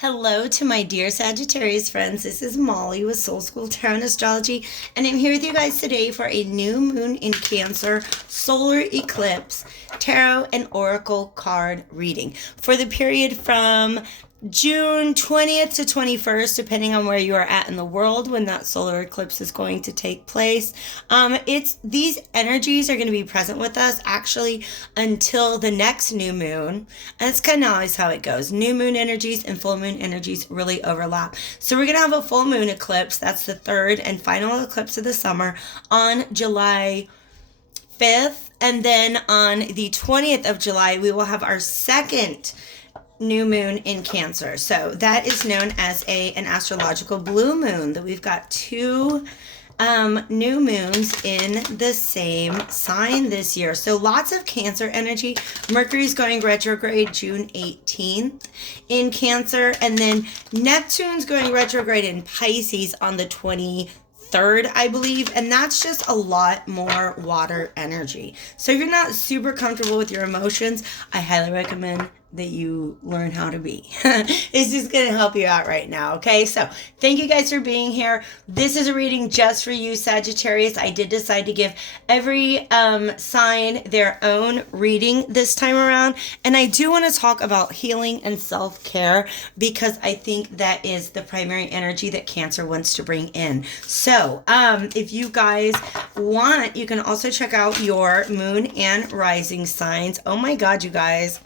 Hello to my dear Sagittarius friends. This is Molly with Soul School Tarot and Astrology, and I'm here with you guys today for a new moon in Cancer solar eclipse tarot and oracle card reading for the period from June 20th to 21st, depending on where you are at in the world when that solar eclipse is going to take place. These energies are going to be present with us actually until the next new moon. And it's kind of always how it goes. New moon energies and full moon energies really overlap. So we're going to have a full moon eclipse. That's the third and final eclipse of the summer on July 5th. And then on the 20th of July, we will have our second new moon in Cancer. So that is known as an astrological blue moon, that we've got two new moons in the same sign this year. So lots of Cancer energy. Mercury's going retrograde June 18th in Cancer, and then Neptune's going retrograde in Pisces on the 23rd, I believe, and that's just a lot more water energy. So if you're not super comfortable with your emotions, I highly recommend that you learn how to be. It's just going to help you out right now, okay? So thank you guys for being here. This is a reading just for you, Sagittarius. I did decide to give every sign their own reading this time around, and I do want to talk about healing and self-care because I think that is the primary energy that Cancer wants to bring in. So if you guys want, you can also check out your moon and rising signs. Oh my God, you guys.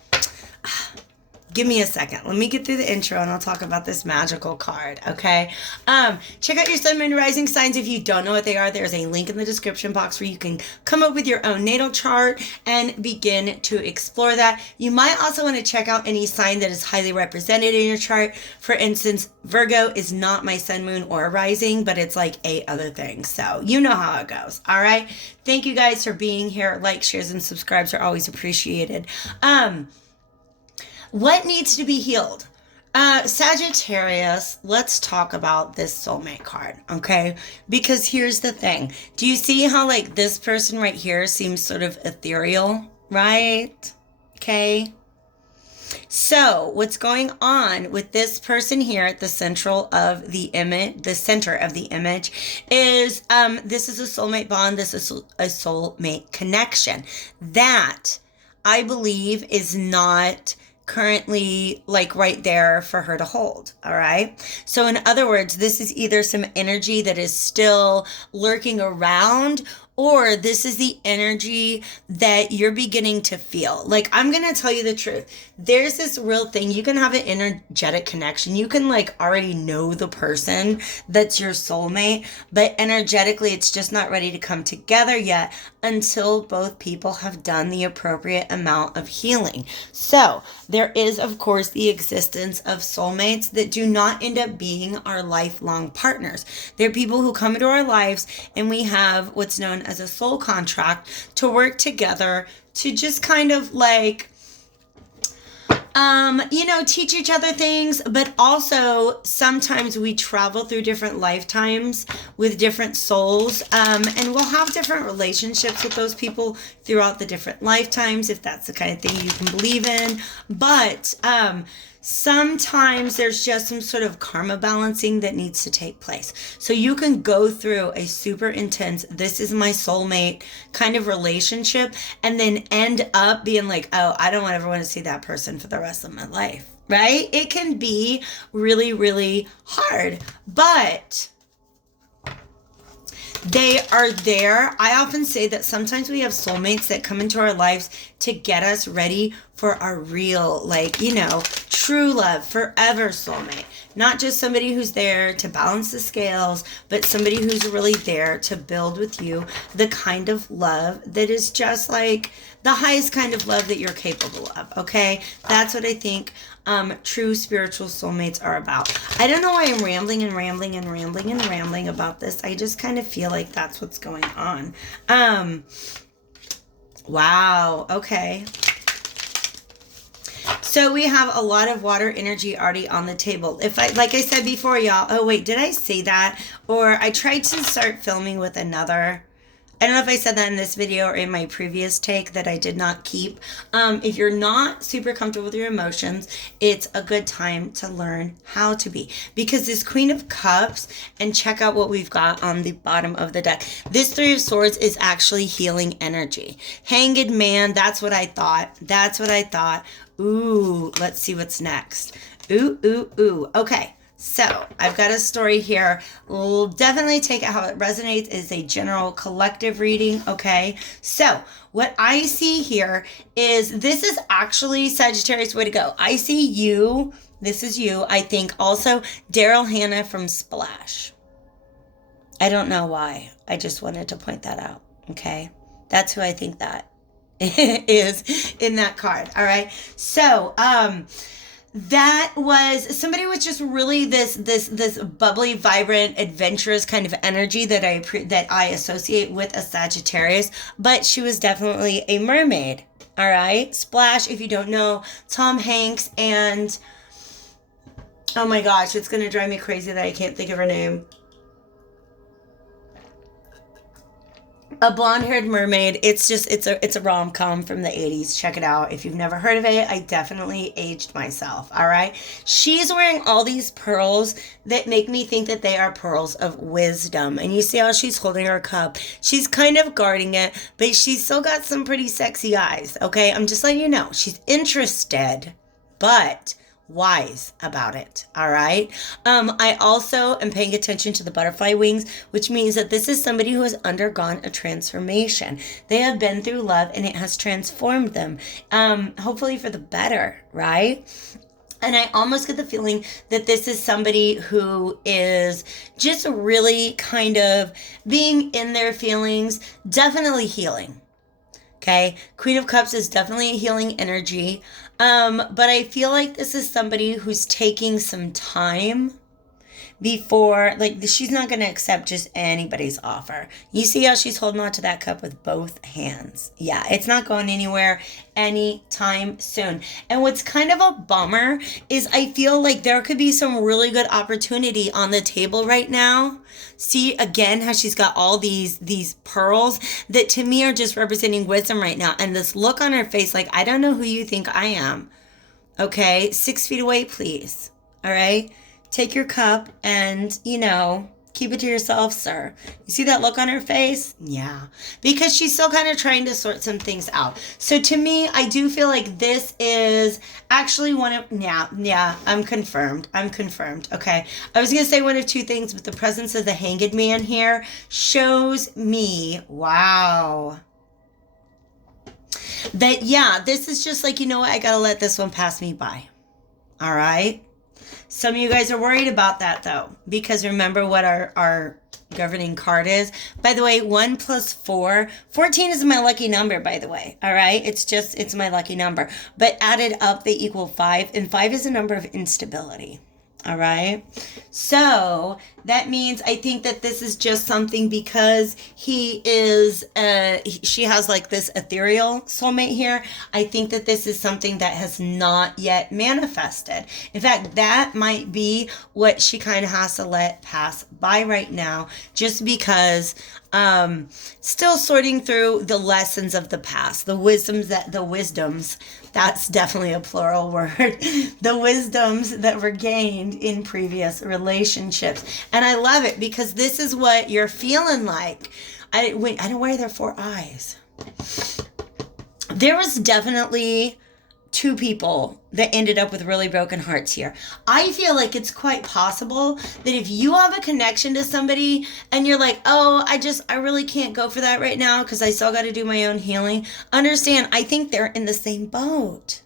Give me a second. Let me get through the intro and I'll talk about this magical card, okay? Check out your sun, moon, rising signs. If you don't know what they are, there's a link in the description box where you can come up with your own natal chart and begin to explore that. You might also want to check out any sign that is highly represented in your chart. For instance, Virgo is not my sun, moon, or rising, but it's like 8 other things. So you know how it goes, all right? Thank you guys for being here. Likes, shares, and subscribes are always appreciated. What needs to be healed? Sagittarius, let's talk about this soulmate card, okay? Because here's the thing. Do you see how like this person right here seems sort of ethereal, right? Okay. So what's going on with this person here at the central of the image, the center of the image is this is a soulmate bond. This is a soulmate connection that I believe is not currently like right there for her to hold. All right. So in other words, this is either some energy that is still lurking around, or this is the energy that you're beginning to feel. Like, I'm going to tell you the truth. There's this real thing. You can have an energetic connection. You can like already know the person that's your soulmate, but energetically it's just not ready to come together yet until both people have done the appropriate amount of healing. So there is, of course, the existence of soulmates that do not end up being our lifelong partners. They're people who come into our lives and we have what's known as a soul contract to work together to just kind of like, teach each other things, but also sometimes we travel through different lifetimes with different souls, and we'll have different relationships with those people throughout the different lifetimes, if that's the kind of thing you can believe in. But sometimes there's just some sort of karma balancing that needs to take place. So you can go through a super intense, this is my soulmate kind of relationship, and then end up being like, oh, I don't ever want to see that person for the rest of my life, right? It can be really, really hard, but they are there. I often say that sometimes we have soulmates that come into our lives to get us ready for our real, true love, forever soulmate. Not just somebody who's there to balance the scales, but somebody who's really there to build with you the kind of love that is just like the highest kind of love that you're capable of, okay? That's what I think true spiritual soulmates are about. I don't know why I'm rambling about this. I just kind of feel like that's what's going on. Wow, okay. So we have a lot of water energy already on the table. Like I said before, y'all, oh wait, did I say that? Or I tried to start filming with another I don't know if I said that in this video or in my previous take that I did not keep. If you're not super comfortable with your emotions, it's a good time to learn how to be. Because this Queen of Cups, and check out what we've got on the bottom of the deck. This Three of Swords is actually healing energy. Hanged Man, that's what I thought. That's what I thought. Ooh, let's see what's next. Ooh, ooh, ooh. Okay. So I've got a story here. We'll definitely take it how it resonates as a general collective reading. Okay. So what I see here is this is actually Sagittarius, way to go. I see you. This is you. I think also Daryl Hannah from Splash. I don't know why. I just wanted to point that out. Okay. That's who I think that is in that card. All right. So, that was somebody with just really this bubbly, vibrant, adventurous kind of energy that I associate with a Sagittarius, but she was definitely a mermaid. All right, Splash, if you don't know, Tom Hanks and, oh my gosh, it's gonna drive me crazy that I can't think of her name. A blonde-haired mermaid. It's a rom-com from the 80s. Check it out. If you've never heard of it, I definitely aged myself. All right. She's wearing all these pearls that make me think that they are pearls of wisdom. And you see how she's holding her cup. She's kind of guarding it, but she's still got some pretty sexy eyes. Okay. I'm just letting you know. She's interested, but wise about it. All right. I also am paying attention to the butterfly wings, which means that this is somebody who has undergone a transformation. They have been through love and it has transformed them, hopefully for the better, right? And I almost get the feeling that this is somebody who is just really kind of being in their feelings, definitely healing. Okay, Queen of Cups is definitely a healing energy. But I feel like this is somebody who's taking some time before, like, she's not going to accept just anybody's offer. You see how she's holding on to that cup with both hands. Yeah, it's not going anywhere anytime soon. And what's kind of a bummer is I feel like there could be some really good opportunity on the table right now. See, again, how she's got all these pearls that to me are just representing wisdom right now. And this look on her face, like, I don't know who you think I am. Okay, 6 feet away, please. All right. Take your cup and, keep it to yourself, sir. You see that look on her face? Yeah. Because she's still kind of trying to sort some things out. So to me, I do feel like this is actually one of, yeah, I'm confirmed. Okay. I was going to say one of two things, but the presence of the Hanged Man here shows me, wow, that, yeah, this is just like, you know what? I got to let this one pass me by. All right. Some of you guys are worried about that, though, because remember what our governing card is. By the way, 1 + 4. 14 is my lucky number, by the way. All right. It's my lucky number. But added up, they equal 5. And 5 is a number of instability. All right. So that means I think that this is just something because he is, she has like this ethereal soulmate here. I think that this is something that has not yet manifested. In fact, that might be what she kind of has to let pass by right now, just because still sorting through the lessons of the past, the wisdoms, that's definitely a plural word, the wisdoms that were gained in previous relationships. And I love it because this is what you're feeling like. I don't know why there are 4 eyes. There was definitely 2 people that ended up with really broken hearts here. I feel like it's quite possible that if you have a connection to somebody and you're like, oh, I really can't go for that right now because I still got to do my own healing. Understand, I think they're in the same boat.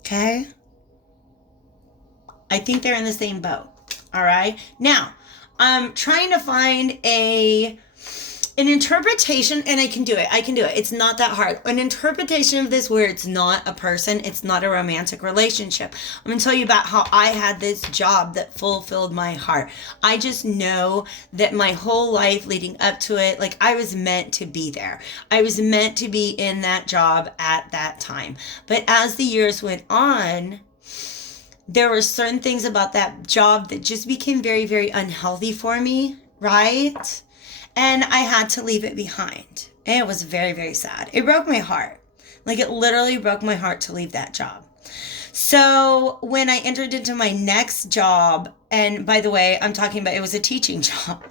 Okay? I think they're in the same boat. All right? Now, I'm trying to find an interpretation, and I can do it. It's not that hard. An interpretation of this where it's not a person, it's not a romantic relationship. I'm going to tell you about how I had this job that fulfilled my heart. I just know that my whole life leading up to it, like I was meant to be there. I was meant to be in that job at that time. But as the years went on, there were certain things about that job that just became very, very unhealthy for me, right? and I had to leave it behind. And it was very, very sad. It broke my heart. Like, it literally broke my heart to leave that job. So when I entered into my next job, and by the way, I'm talking about, it was a teaching job.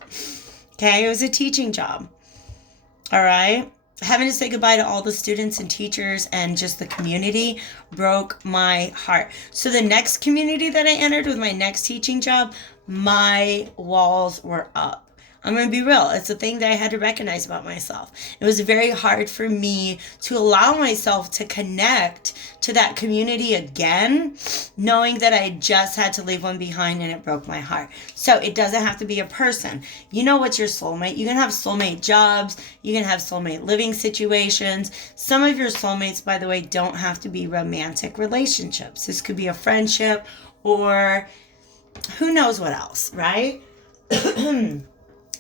Okay, it was a teaching job. All right. Having to say goodbye to all the students and teachers and just the community broke my heart. So the next community that I entered with my next teaching job, my walls were up. I'm going to be real. It's a thing that I had to recognize about myself. It was very hard for me to allow myself to connect to that community again, knowing that I just had to leave one behind, and it broke my heart. So it doesn't have to be a person. You know what's your soulmate? You can have soulmate jobs. You can have soulmate living situations. Some of your soulmates, by the way, don't have to be romantic relationships. This could be a friendship or who knows what else, right?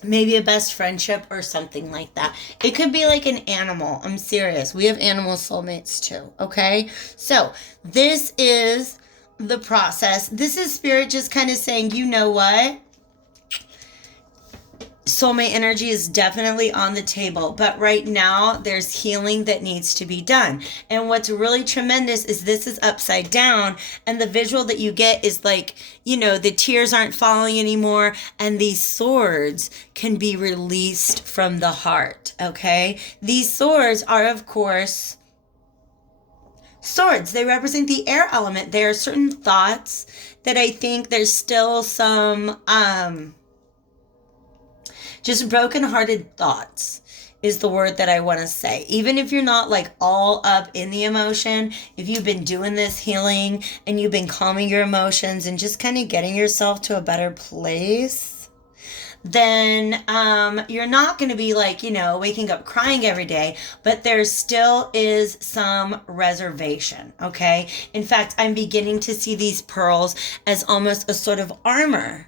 Maybe a best friendship or something like that. It could be like an animal. I'm serious. We have animal soulmates too, okay? So this is the process. This is spirit just kind of saying, you know what? Soulmate energy is definitely on the table, but right now there's healing that needs to be done. And what's really tremendous is this is upside down, and the visual that you get is like, you know, the tears aren't falling anymore, and these swords can be released from the heart, okay? These swords are, of course, swords. They represent the air element. There are certain thoughts that I think there's still some, just broken-hearted thoughts is the word that I want to say. Even if you're not like all up in the emotion, if you've been doing this healing and you've been calming your emotions and just kind of getting yourself to a better place, then you're not going to be like, you know, waking up crying every day, but there still is some reservation, okay? In fact, I'm beginning to see these pearls as almost a sort of armor.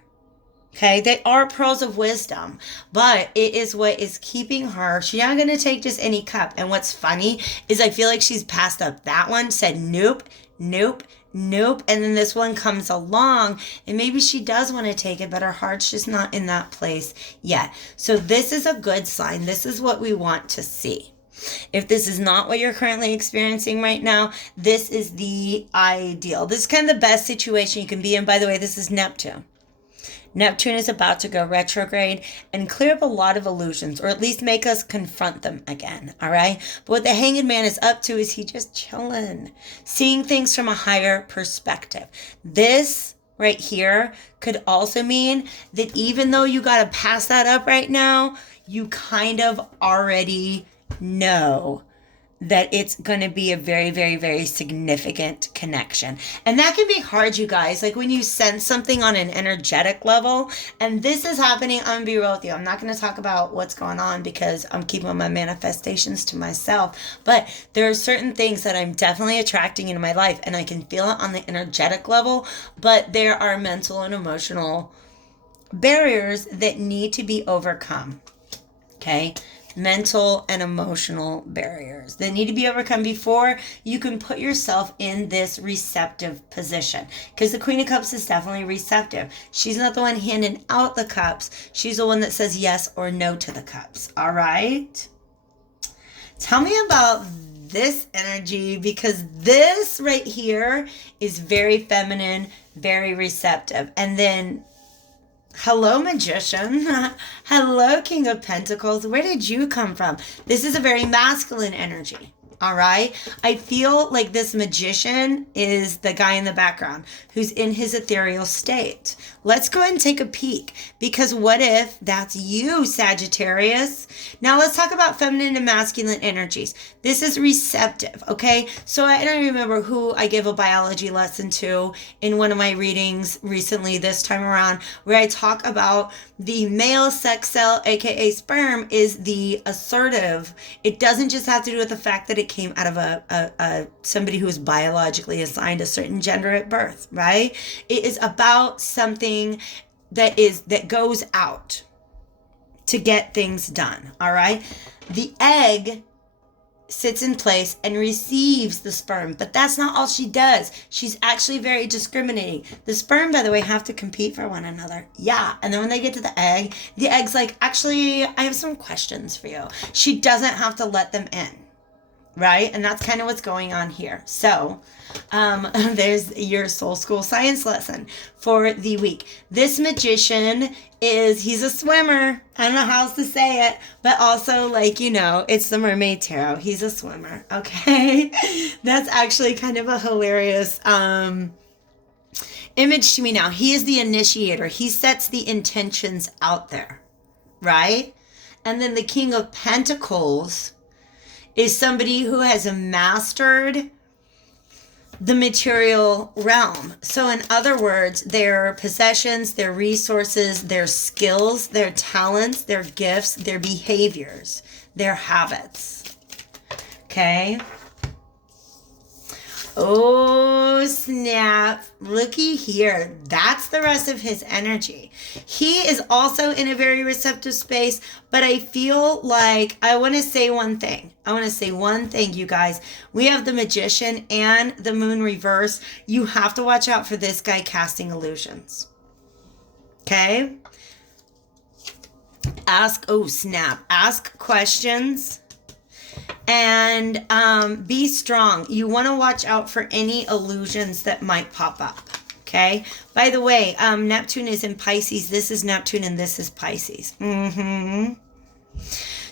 Okay, they are pearls of wisdom, but it is what is keeping her. She's not going to take just any cup. And what's funny is I feel like she's passed up that one, said nope, nope, nope. And then this one comes along and maybe she does want to take it, but her heart's just not in that place yet. So this is a good sign. This is what we want to see. If this is not what you're currently experiencing right now, this is the ideal. This is kind of the best situation you can be in. By the way, this is Neptune. Neptune is about to go retrograde and clear up a lot of illusions, or at least make us confront them again, all right? But what the Hanged Man is up to is he just chilling, seeing things from a higher perspective. This right here could also mean that even though you got to pass that up right now, you kind of already know that it's going to be a very, very, very significant connection. And that can be hard, you guys. Like when you sense something on an energetic level, and this is happening, I'm going to be real with you. I'm not going to talk about what's going on because I'm keeping my manifestations to myself. But there are certain things that I'm definitely attracting into my life, and I can feel it on the energetic level, but there are mental and emotional barriers that need to be overcome. Okay? Mental and emotional barriers that need to be overcome before you can put yourself in this receptive position, because the Queen of Cups is definitely receptive. She's not the one handing out the cups. She's the one that says yes or no to the cups. All right, tell me about this energy, because this right here is very feminine, very receptive. And then hello, Magician. Hello, King of Pentacles. Where did you come from? This is a very masculine energy. All right. I feel like this Magician is the guy in the background who's in his ethereal state. Let's go ahead and take a peek, because what if that's you, Sagittarius? Now let's talk about feminine and masculine energies. This is receptive, okay? So I don't remember who I gave a biology lesson to in one of my readings recently this time around, where I talk about the male sex cell, aka sperm, is the assertive. It doesn't just have to do with the fact that it came out of a somebody who was biologically assigned a certain gender at birth, right? It is about something that goes out to get things done, all right? The egg sits in place and receives the sperm. But that's not all she does. She's actually very discriminating. The sperm, by the way, have to compete for one another. Yeah. And then when they get to the egg's like, actually, I have some questions for you. She doesn't have to let them in. Right? And that's kind of what's going on here. So, there's your Soul School science lesson for the week. This magician he's a swimmer. I don't know how else to say it, but also, like, it's the Mermaid Tarot. He's a swimmer. Okay. That's actually kind of a hilarious, image to me now. He is the initiator. He sets the intentions out there. Right? And then the King of Pentacles is somebody who has mastered the material realm. So in other words, their possessions, their resources, their skills, their talents, their gifts, their behaviors, their habits. Okay? Oh, snap. Looky here. That's the rest of his energy. He is also in a very receptive space, but I feel like I want to say one thing. You guys. We have the Magician and the Moon reverse. You have to watch out for this guy casting illusions. Okay? Ask questions. And be strong. You want to watch out for any illusions that might pop up. Okay? By the way, Neptune is in Pisces. This is Neptune and this is Pisces.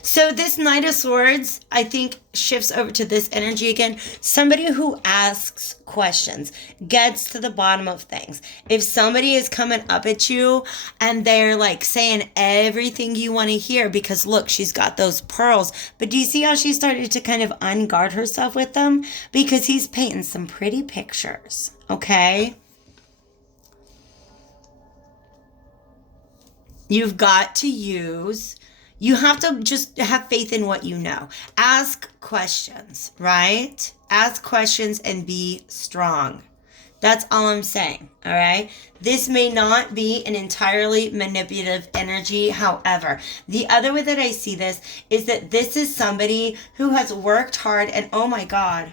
So this Knight of Swords, I think, shifts over to this energy again. Somebody who asks questions, gets to the bottom of things. If somebody is coming up at you and they're like saying everything you want to hear, because look, she's got those pearls. But do you see how she started to kind of unguard herself with them? Because he's painting some pretty pictures. Okay? You've got to you have to just have faith in what you know. Ask questions, right? Ask questions and be strong. That's all I'm saying, all right? This may not be an entirely manipulative energy. However, the other way that I see this is that this is somebody who has worked hard and, oh my God,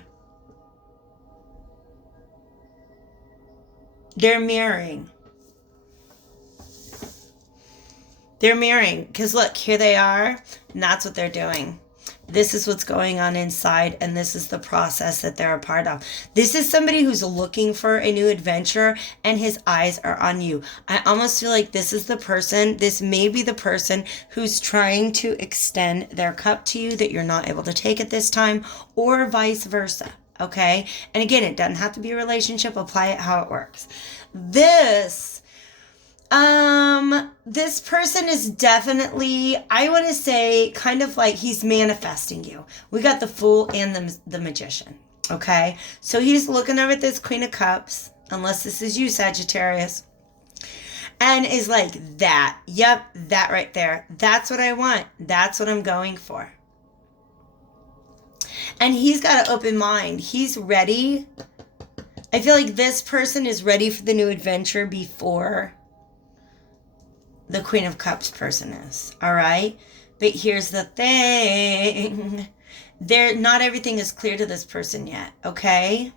they're mirroring. They're mirroring, because look, here they are, and that's what they're doing. This is what's going on inside, and this is the process that they're a part of. This is somebody who's looking for a new adventure, and his eyes are on you. I almost feel like this may be the person who's trying to extend their cup to you that you're not able to take at this time, or vice versa, okay? And again, it doesn't have to be a relationship. Apply it how it works. This person is definitely, I want to say, kind of like he's manifesting you. We got the Fool and the Magician, okay? So he's looking over at this Queen of Cups, unless this is you, Sagittarius, and is like, that right there. That's what I want. That's what I'm going for. And he's got an open mind. He's ready. I feel like this person is ready for the new adventure before the Queen of Cups person is, all right? But here's the thing. Not everything is clear to this person yet, okay?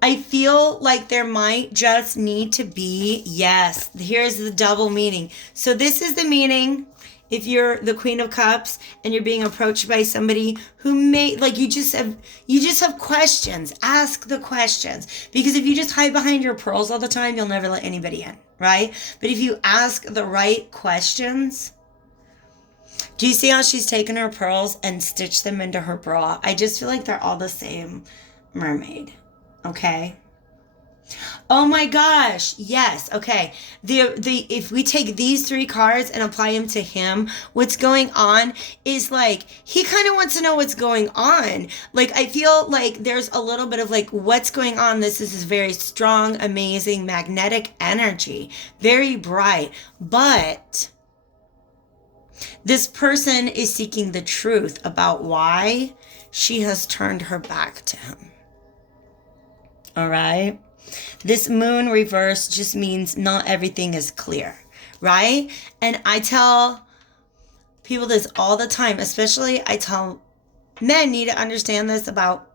I feel like there might just need to be, yes, here's the double meaning. So this is the meaning if you're the Queen of Cups and you're being approached by somebody who may, like, you just have questions. Ask the questions. Because if you just hide behind your pearls all the time, you'll never let anybody in, right? But if you ask the right questions, do you see how she's taken her pearls and stitched them into her bra? I just feel like they're all the same mermaid, okay? Oh my gosh, yes, okay. If we take these three cards and apply them to him, what's going on is like, he kind of wants to know what's going on. Like, I feel like there's a little bit of like, what's going on? This is very strong, amazing, magnetic energy, very bright, but this person is seeking the truth about why she has turned her back to him. All right? This moon reverse just means not everything is clear, right? And I tell people this all the time, especially I tell Men need to understand this about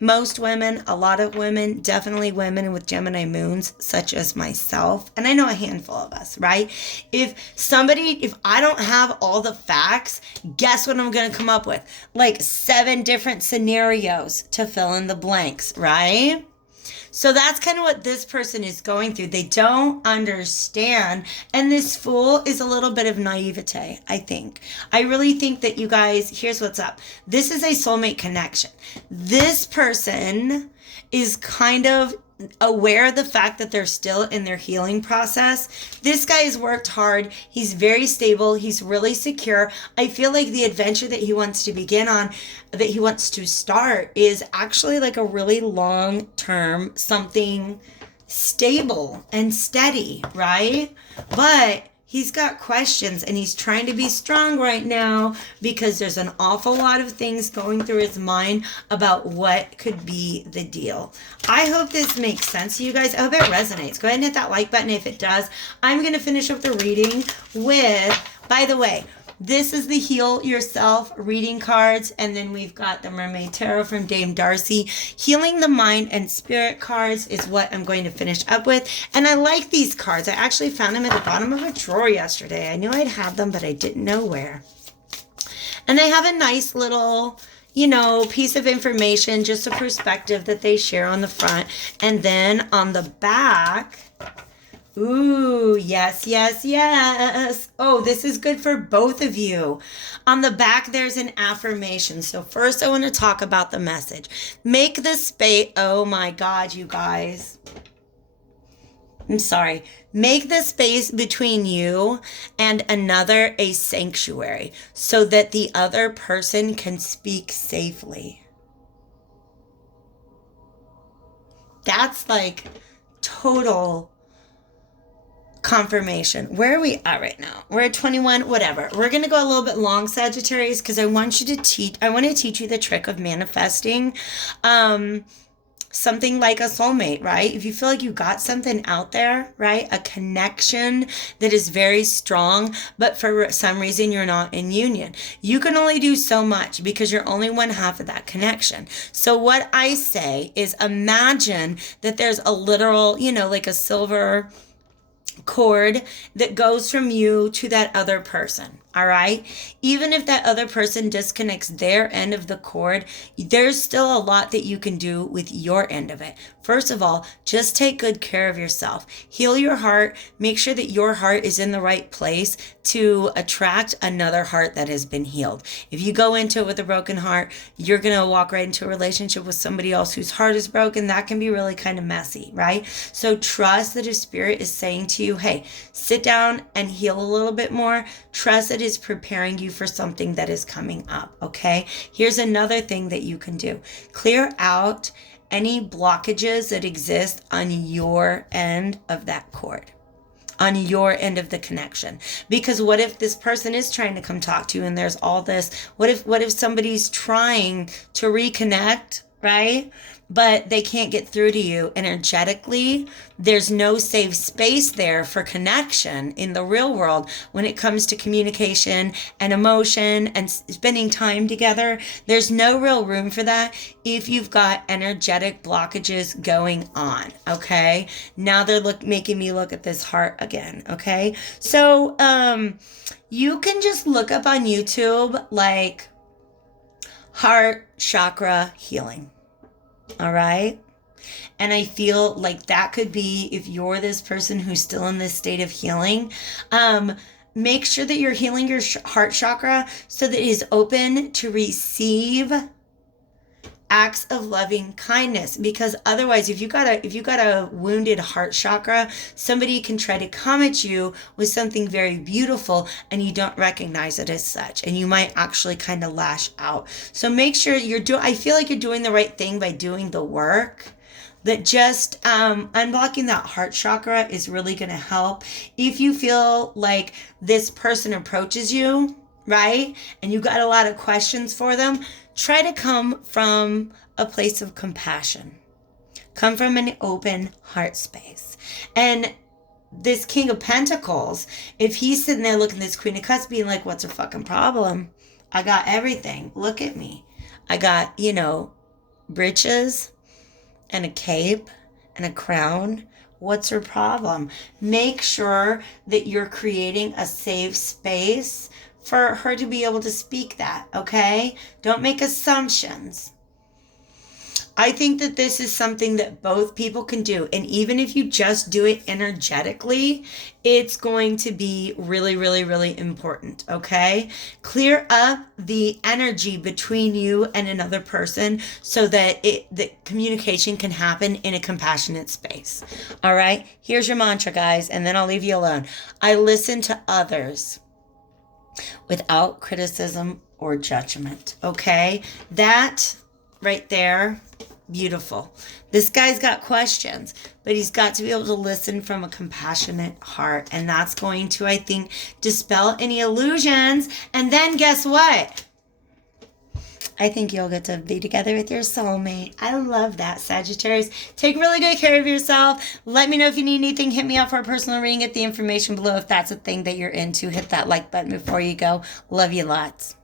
most women, a lot of women, definitely women with Gemini moons, such as myself. And I know a handful of us, right? If I don't have all the facts, guess what I'm going to come up with? Like 7 different scenarios to fill in the blanks, right? So that's kind of what this person is going through. They don't understand. And this Fool is a little bit of naivete, I think. I really think that you guys, here's what's up. This is a soulmate connection. This person is kind of aware of the fact that they're still in their healing process. This guy has worked hard. He's very stable. He's really secure. I feel like the adventure that he wants to begin on, that he wants to start, is actually like a really long term, something stable and steady, right? But he's got questions and he's trying to be strong right now because there's an awful lot of things going through his mind about what could be the deal. I hope this makes sense to you guys. I hope it resonates. Go ahead and hit that like button if it does. I'm going to finish up the reading with, by the way, this is the Heal Yourself reading cards. And then we've got the Mermaid Tarot from Dame Darcy. Healing the Mind and Spirit cards is what I'm going to finish up with. And I like these cards. I actually found them at the bottom of a drawer yesterday. I knew I'd have them, but I didn't know where. And they have a nice little, you know, piece of information, just a perspective that they share on the front. And then on the back, ooh, yes, yes, yes. Oh, this is good for both of you. On the back, there's an affirmation. So first, I want to talk about the message. Make the space. Oh my God, you guys. I'm sorry. Make the space between you and another a sanctuary so that the other person can speak safely. That's like total confirmation. Where are we at right now? We're at 21, whatever. We're going to go a little bit long, Sagittarius, because I want to teach you the trick of manifesting something like a soulmate, right? If you feel like you got something out there, right? A connection that is very strong, but for some reason you're not in union. You can only do so much because you're only one half of that connection. So what I say is imagine that there's a literal, you know, like a silver cord that goes from you to that other person. All right. Even if that other person disconnects their end of the cord, there's still a lot that you can do with your end of it. First of all, just take good care of yourself. Heal your heart. Make sure that your heart is in the right place to attract another heart that has been healed. If you go into it with a broken heart, you're going to walk right into a relationship with somebody else whose heart is broken. That can be really kind of messy, right? So trust that a spirit is saying to you, hey, sit down and heal a little bit more. Trust that is preparing you for something that is coming up, okay? Here's another thing that you can do. Clear out any blockages that exist on your end of that cord, on your end of the connection. Because what if this person is trying to come talk to you and there's all this, what if somebody's trying to reconnect, right? But they can't get through to you energetically. There's no safe space there for connection in the real world when it comes to communication and emotion and spending time together. There's no real room for that if you've got energetic blockages going on, okay? Now they're making me look at this heart again, okay? So you can just look up on YouTube like heart chakra healing. All right. And I feel like that could be, if you're this person who's still in this state of healing, make sure that you're healing your heart chakra so that it is open to receive acts of loving kindness. Because otherwise, if you got a wounded heart chakra, somebody can try to come at you with something very beautiful and you don't recognize it as such, and you might actually kind of lash out. So make sure I feel like you're doing the right thing by doing the work. That just unblocking that heart chakra is really going to help. If you feel like this person approaches you, right, and you got a lot of questions for them, try to come from a place of compassion. Come from an open heart space. And this King of Pentacles, if he's sitting there looking at this Queen of Cups being like, what's her fucking problem? I got everything. Look at me. I got, you know, breeches and a cape and a crown. What's her problem? Make sure that you're creating a safe space for her to be able to speak that, okay? Don't make assumptions. I think that this is something that both people can do. And even if you just do it energetically, it's going to be really, really, really important, okay? Clear up the energy between you and another person so that the communication can happen in a compassionate space. All right? Here's your mantra, guys, and then I'll leave you alone. I listen to others without criticism or judgment, okay? That right there, beautiful. This guy's got questions, but he's got to be able to listen from a compassionate heart, and that's going to, I think, dispel any illusions. And then guess what? I think you'll get to be together with your soulmate. I love that, Sagittarius. Take really good care of yourself. Let me know if you need anything. Hit me up for a personal reading. Get the information below if that's a thing that you're into. Hit that like button before you go. Love you lots.